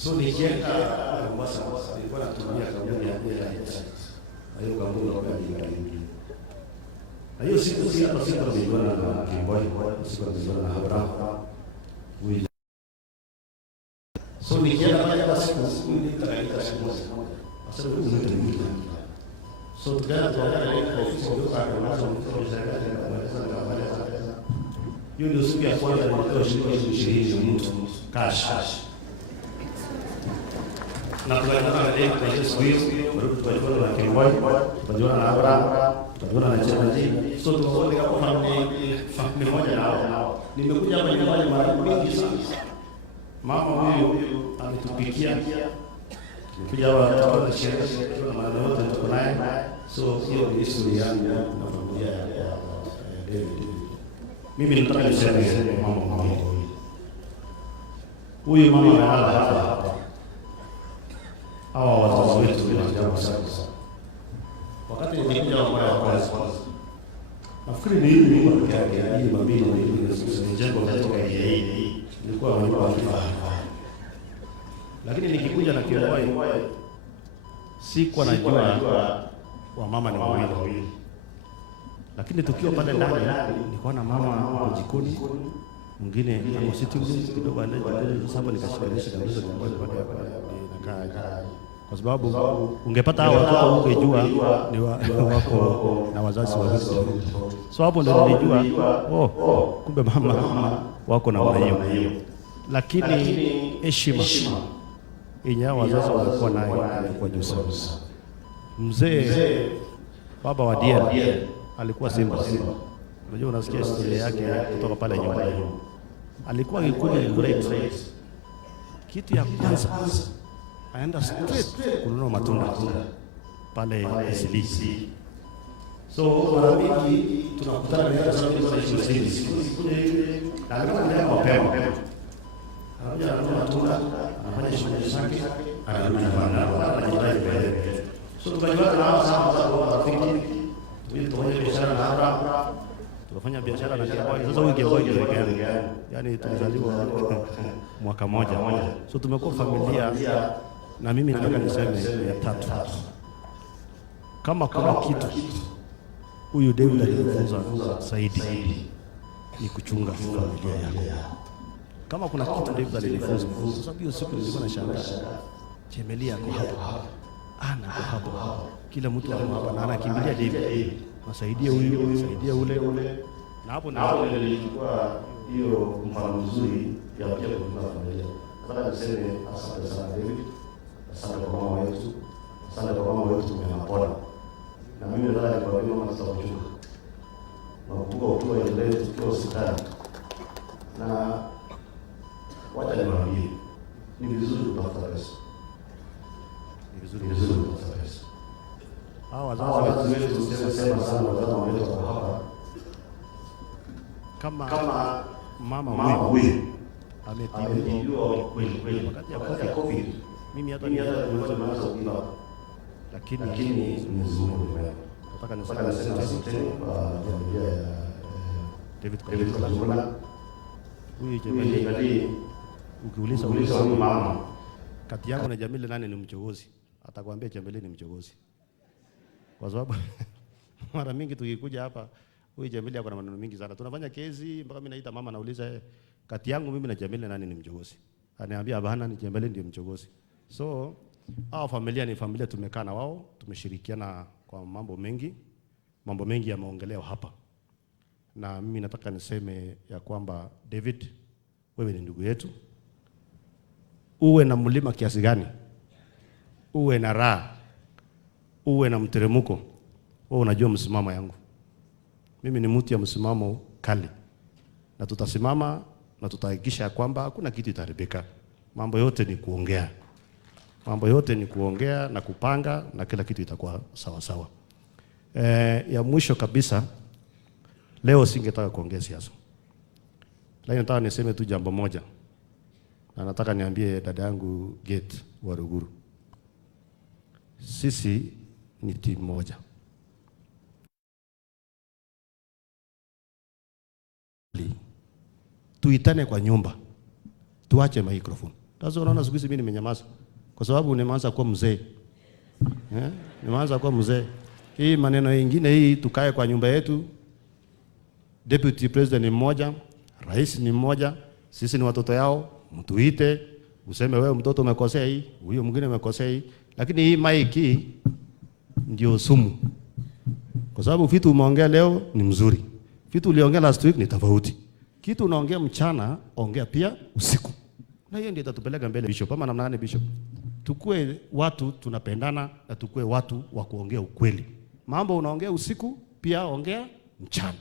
So nikienda Mombasa nilikuwa natumia kampuni ya Airlines. Hiyo kampuni kwa nyingi. Hiyo siku nilikuwa na Kimboy, siku nilikuwa na Abraham. So nikienda pale kwa siku nilitaka siku moja. Sasa huyu mtu ni mtu. So tukaenda kwa ofisi kwa hiyo ndio siku ya kwanza nilitoa shilingi 20 mtu cash. Na tukaenda leo kwa siku hiyo, tulikuwa na Kimboy, tulikuwa na Abraham, tulikuwa na Chemaji. So tukaona kama familia moja nao. Nimekuja hapa nyumbani mara mingi sana. Mama huyu ametupikia. Kuja hapa kwa sherehe na mara yote tuko naye. So hiyo ni historia yangu na familia ya David. Mimi nataka niseme mama mmoja. Huyu mama amelala hapa. Hawa watoto wetu ni ajabu sana. Wakati nilikuja kwa kwanza. Nafikiri ni hii nyumba yake, hii mabili ni jengo kutoka hii. Nilikuwa nyumba ya kifahari. Lakini nikikuja na Kimboy sikuwa najua wa mama ni wawili. Lakini tukiwa pale ndani nikaona mama hapo jikoni, mwingine hapo sitting room kidogo anaje sababu nikashikanisha kabisa kwa pale nakaa. Kwa sababu ungepata hao watoto ungejua ni wako na wazazi wawili. So hapo ndio nilijua kumbe mama wako na hiyo. Lakini heshima yenyewe wazazi walikuwa nayo kwa juu sana. Mzee baba wa Diel alikuwa Simba. Unajua unasikia historia yake kutoka pale nyuma. Alikuwa akikuja great. Kitu ya kwanza aenda straight kununua matunda pale SLC. So mara mingi tunakutana na sababu za SLC. Na alikuwa ni mapema. Anajua matunda, anafanya shughuli zake, anarudi nyumbani. So tukajua na sababu rafiki tulifanya biashara na Abraham, tukafanya biashara na Kimboy. Sasa huyu Kimboy ndio yani tulizaliwa mwaka moja. So tumekuwa familia, na mimi nataka niseme ya tatu. Kama kuna kitu huyu David alifunza zaidi ni kuchunga familia yako. Kama kuna kitu David alinifunza, sababu hiyo siku nilikuwa nashangaa. Chemelia kwa hapa. Ana kwa hapa. Kila mtu hapa na anakimbilia David. Nasaidia huyu, nasaidia ule. Na hapo ndio nilikuwa hiyo mfano mzuri ya pia kwa familia. Nataka niseme asante sana David. Asante kwa mama wetu. Asante kwa mama wetu tumepona. Na mimi nataka kuambia mama tutakuchunga. Nakumbuka ukiwa ile tukiwa hospitali. Na wacha niwaambie, ni vizuri kupata pesa. Ni vizuri kupata pesa. Hawa wazazi wetu sema sana wazazi wetu hapa. Kama mama huyu ametibiwa kweli wakati ya COVID. Mimi hata nimeanza kuiba. Lakini ni nzuri. Nataka niseme tena David Kalula. Huyu Jemali ukiuliza mama kati yangu na Jamili nani ni mchogozi, atakwambia Jamili ni mchogozi. Kwa sababu mara mingi tukikuja hapa huyu Jamili ako na maneno mingi sana. Tunafanya kesi mpaka mimi naita mama nauliza kati yangu mimi na Jamili nani ni mchogozi. Ananiambia bana ni Jamili ndiye mchogozi. So hao familia ni familia, tumekaa na wao, tumeshirikiana kwa mambo mengi yameongelewa hapa. Na mimi nataka niseme ya kwamba David, wewe ni ndugu yetu. Uwe na mlima kiasi gani, uwe na raha, uwe na mteremko, wewe unajua msimamo yangu. Mimi ni mtu ya msimamo kali. Na tutasimama na tutahakikisha kwamba hakuna kitu itaribika. Mambo yote ni kuongea na kupanga na kila kitu itakuwa sawa sawa. Ya mwisho kabisa, leo singetaka kuongea siasa. Lakini nataka niseme tu jambo moja. Na nataka niambie dada yangu Gate wa Ruguru. Sisi ni timu moja. Tuitane kwa nyumba. Tuache microphone. Sasa unaona siku hizi mimi nimenyamaza kwa sababu nimeanza kuwa mzee. Nimeanza kuwa mzee. Hii maneno mengine hii tukae kwa nyumba yetu. Deputy President ni mmoja, rais ni mmoja, sisi ni watoto yao, mtuite, useme wewe mtoto umekosea hii, huyo mwingine umekosea hii, lakini hii maiki ndio sumu. Kwa sababu vitu umeongea leo ni mzuri. Vitu uliongea last week ni tofauti. Kitu unaongea mchana, ongea pia usiku. Na hiyo ndio itatupeleka mbele Bishop. Ama namna gani Bishop? Tukue watu tunapendana na tukue watu wa kuongea ukweli. Mambo unaongea usiku, pia ongea mchana.